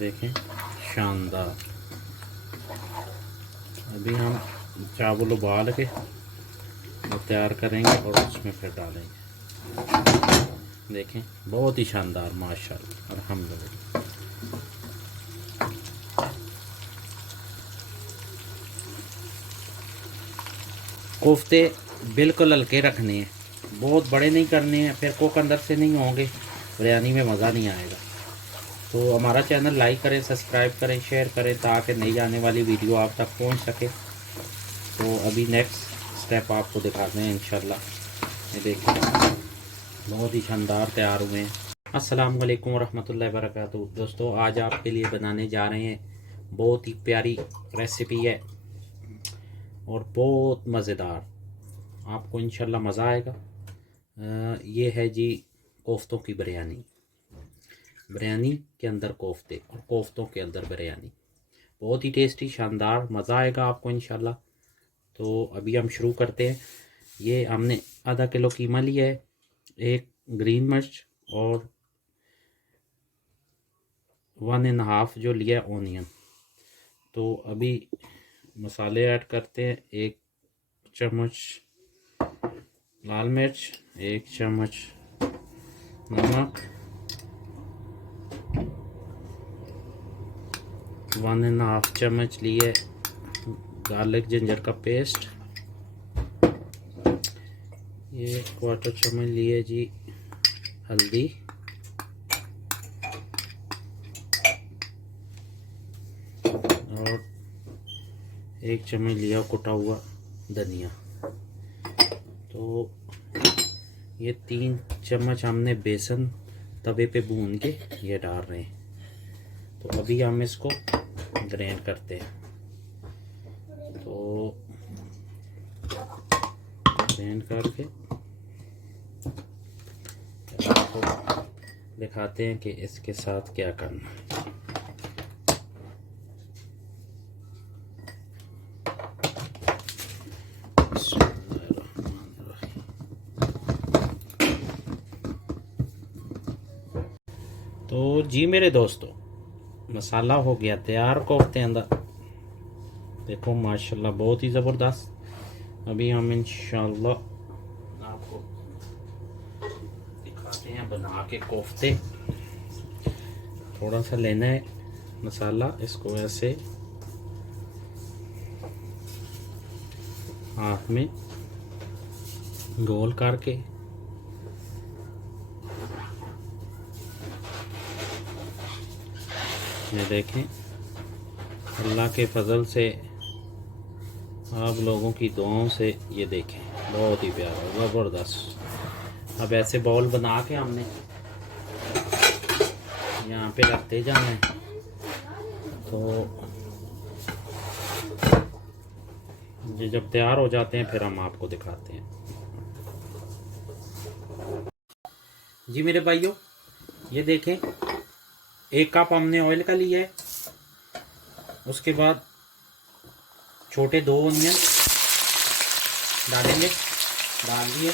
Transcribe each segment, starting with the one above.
देखें, शानदार। अभी हम चावल उबाल के तैयार करेंगे और उसमें फिर डालेंगे। देखें, बहुत ही शानदार, माशाल्लाह, अल्हम्दुलिल्लाह। कोफ्ते बिल्कुल हल्के रखने हैं, बहुत बड़े नहीं करने हैं, फिर कुक अंदर से नहीं होंगे, बिरयानी में मज़ा नहीं आएगा। तो हमारा चैनल लाइक करें, सब्सक्राइब करें, शेयर करें, ताकि नई आने वाली वीडियो आप तक पहुंच सके। तो अभी नेक्स्ट स्टेप आपको दिखाते हैं इंशाल्लाह। ये देखिए, बहुत ही शानदार तैयार हुए हैं। अस्सलाम वालेकुम रहमतुल्लाहि व बरकातुहू। दोस्तों, आज आपके लिए बनाने जा रहे हैं, बहुत ही प्यारी रेसिपी है और बहुत मज़ेदार, आपको इंशाल्लाह मज़ा आएगा। ये है जी कोफ्तों की बिरयानी। बिरयानी के अंदर कोफ्ते और कोफ्तों के अंदर बिरयानी, बहुत ही टेस्टी, शानदार, मज़ा आएगा आपको इंशाल्लाह। तो अभी हम शुरू करते हैं। ये हमने आधा किलो कीमा लिया है, एक ग्रीन मिर्च और 1.5 जो लिया है ऑनियन। तो अभी मसाले ऐड करते हैं। 1 चम्मच लाल मिर्च, 1 चम्मच नमक, 1.5 चम्मच लिए गार्लिक जिंजर का पेस्ट, ये 1/4 चम्मच लिए जी हल्दी, और 1 चम्मच लिया कुटा हुआ धनिया। तो ये 3 चम्मच हमने बेसन तवे पे भून के ये डाल रहे हैं। तो अभी हम इसको ग्राइंड करते हैं। तो ग्राइंड करके आपको दिखाते हैं कि इसके साथ क्या करना है। तो जी मेरे दोस्तों, मसाला हो गया तैयार कोफ्ते अंदर। देखो माशाल्लाह, बहुत ही ज़बरदस्त। अभी हम इंशाल्लाह आपको दिखाते हैं बना के कोफ्ते। थोड़ा सा लेना है मसाला, इसको ऐसे हाथ में गोल करके ये देखें, अल्लाह के फजल से, आप लोगों की दुआओं से, ये देखें, बहुत ही प्यारा, ज़बरदस्त। अब ऐसे बॉल बना के हमने यहाँ पे रखते जाना है। तो ये जब तैयार हो जाते हैं फिर हम आपको दिखाते हैं। जी मेरे भाइयों, ये देखें, 1 कप हमने ऑयल का लिया है। उसके बाद छोटे 2 ऑनियन डालेंगे, डाल दिए।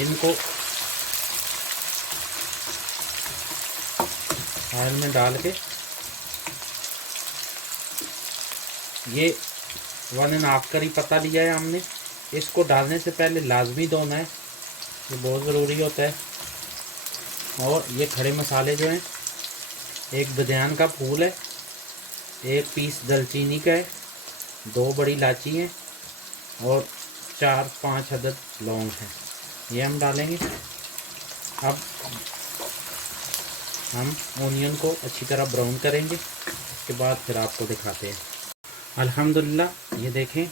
इनको ऑयल में डाल के ये 1.5 करी पत्ता लिया है हमने। इसको डालने से पहले लाजमी धोना है, ये बहुत ज़रूरी होता है। और ये खड़े मसाले जो हैं, 1 बदाम का फूल है, 1 पीस दालचीनी का है, 2 बड़ी इलायची हैं और 4-5 अदद लौंग हैं, ये हम डालेंगे। अब हम ओनियन को अच्छी तरह ब्राउन करेंगे, उसके बाद फिर आपको दिखाते हैं। अल्हम्दुलिल्लाह, ये देखें,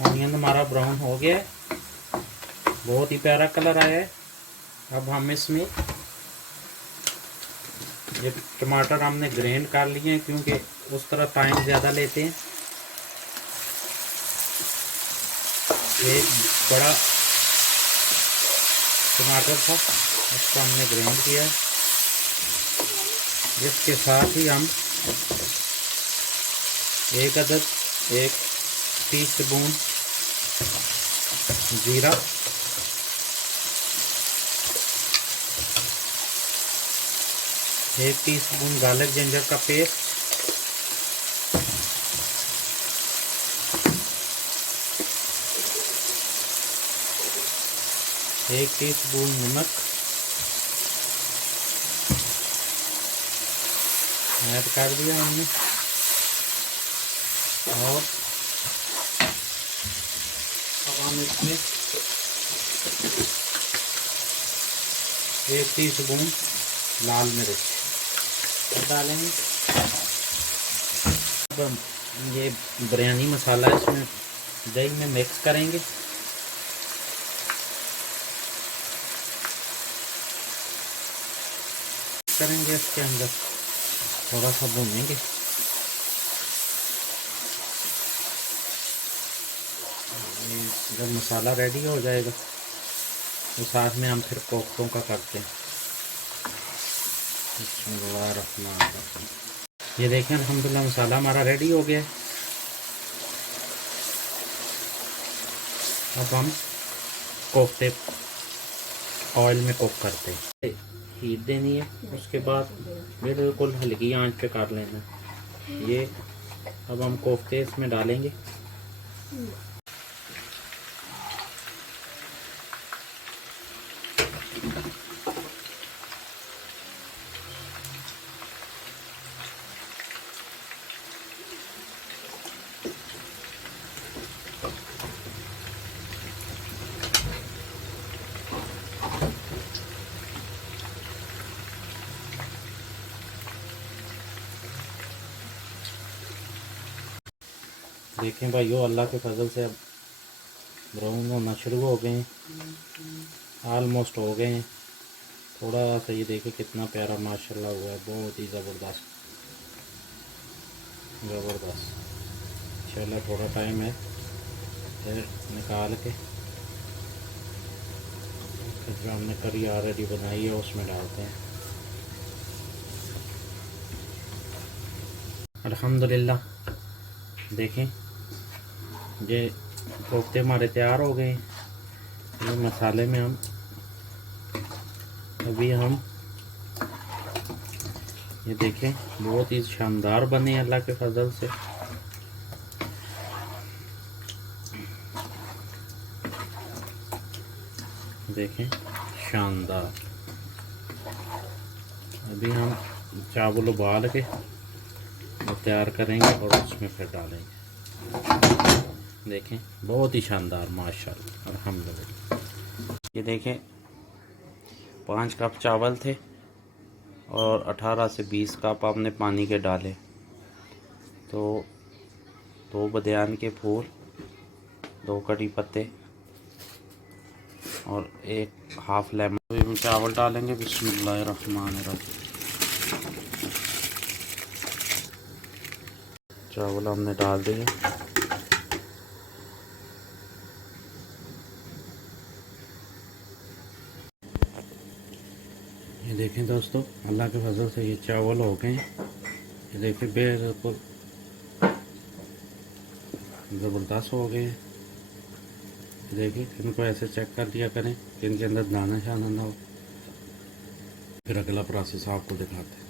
ओनियन हमारा ब्राउन हो गया है, बहुत ही प्यारा कलर आया है। अब हम इसमें ये टमाटर हमने ग्राइंड कर लिए हैं, क्योंकि उस तरह टाइम ज़्यादा लेते हैं। एक बड़ा टमाटर था, उसको हमने ग्राइंड किया है। इसके साथ ही हम 1 टीस्पून जीरा, 1 टीस्पून गार्लिक जिंजर का पेस्ट, 1 टीस्पून नमक ऐड कर दिया हमने, और अब हम इसमें 1 टीस्पून लाल मिर्च डालेंगे। अब हम ये बिरयानी मसाला इसमें दही में मिक्स करेंगे। इसके अंदर थोड़ा सा भूनेंगे। जब मसाला रेडी हो जाएगा तो साथ में हम फिर कोफ्तों का करते हैं। ये देखें अल्हम्दुलिल्लाह मसाला हमारा रेडी हो गया है। अब हम कोफ्ते ऑयल में कुक करते हैं। हीट देनी है, उसके बाद बिल्कुल हल्की आंच पे कर लेना। ये अब हम कोफ्ते इसमें डालेंगे। देखें भाइयों, अल्लाह के फजल से अब ब्राउन होना शुरू हो गए हैं, आलमोस्ट हो गए हैं। थोड़ा सा ये देखें कितना प्यारा माशाल्लाह हुआ है, बहुत ही ज़बरदस्त ज़बरदस्त। चलो थोड़ा टाइम है, फिर निकाल के फिर जो हमने करी ऑलरेडी बनाई है उसमें डालते हैं। अल्हम्दुलिल्लाह देखें ये कोफ्ते हमारे तैयार हो गए। ये मसाले में हम ये देखें बहुत ही शानदार बने अल्लाह के फजल से। देखें शानदार। अभी हम चावल उबाल के तैयार करेंगे और उसमें फिर डालेंगे। देखें बहुत ही शानदार माशाल्लाह अल्हम्दुलिल्लाह। ये देखें 5 कप चावल थे और 18 से 20 कप आपने पानी के डाले। तो 2 बदियान के फूल, 2 कड़ी पत्ते और 1 हाफ लेमन। अभी हम चावल डालेंगे। बिस्मिल्लाहिर्रहमानिर्रहीम। चावल हमने डाल दिए। ये देखें दोस्तों, अल्लाह के फजल से ये चावल हो गए। ये देखें बिल्कुल ज़बरदस्त हो गए। देखिए इनको ऐसे चेक कर दिया करें कि इनके अंदर दाना शाना ना हो। फिर अगला प्रोसेस आपको दिखाते हैं।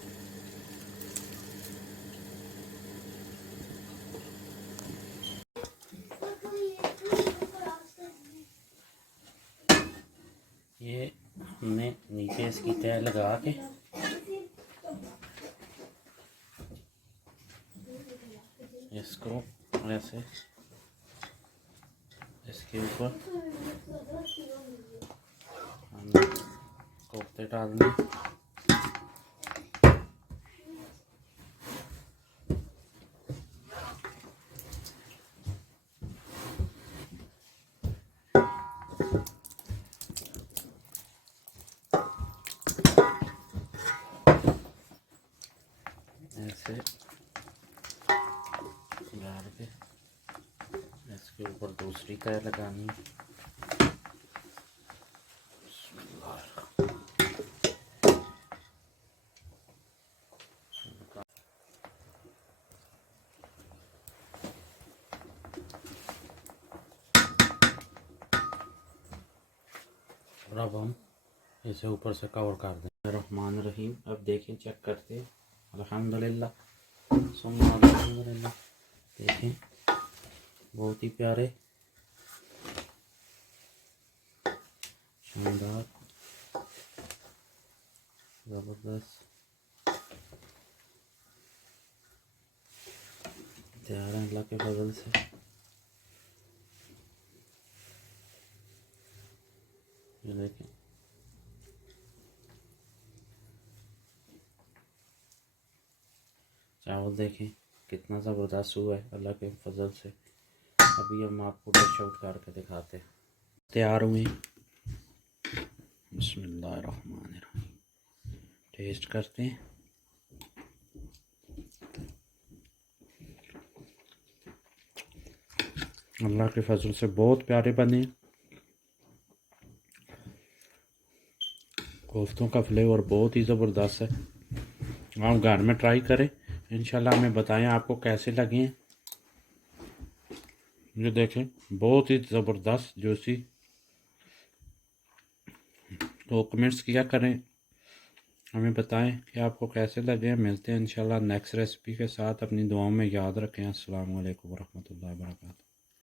ये हमने नीचे इसकी तह लगा के इसको ऐसे इसके ऊपर हमने कोफ्ते डालने। ऐसे डाल के इसके ऊपर दूसरी तह लगानी है। और अब हम इसे ऊपर से कवर कर दें। बिस्मिल्लाहिर्रहमानिर्रहीम। अब देखें, चेक करते हैं। अल्हम्दुलिल्लाह सुम्मा अल्हम्दुलिल्लाह। देखें बहुत ही प्यारे, शानदार, ज़बरदस्त तैयार है अल्लाह के फजल से। ये देखें, चावल देखें कितना ज़बरदस्त हुआ है अल्लाह के फजल से। अभी हम आपको डिश आउट करके दिखाते हैं। तैयार हुए, बिस्मिल्लाहिर्रहमानिर्रहीम। टेस्ट करते हैं। अल्लाह के फजल से बहुत प्यारे बने। कोफ्तों का फ्लेवर बहुत ही ज़बरदस्त है। आप घर में ट्राई करें, इंशाल्लाह हमें बताएं आपको कैसे लगे हैं। ये देखें बहुत ही ज़बरदस्त जूसी। तो कमेंट्स किया करें, हमें बताएं कि आपको कैसे लगे। मिलते हैं इंशाल्लाह नेक्स्ट रेसिपी के साथ। अपनी दुआओं में याद रखें। अस्सलाम वालेकुम रहमतुल्लाहि व बरकातहू।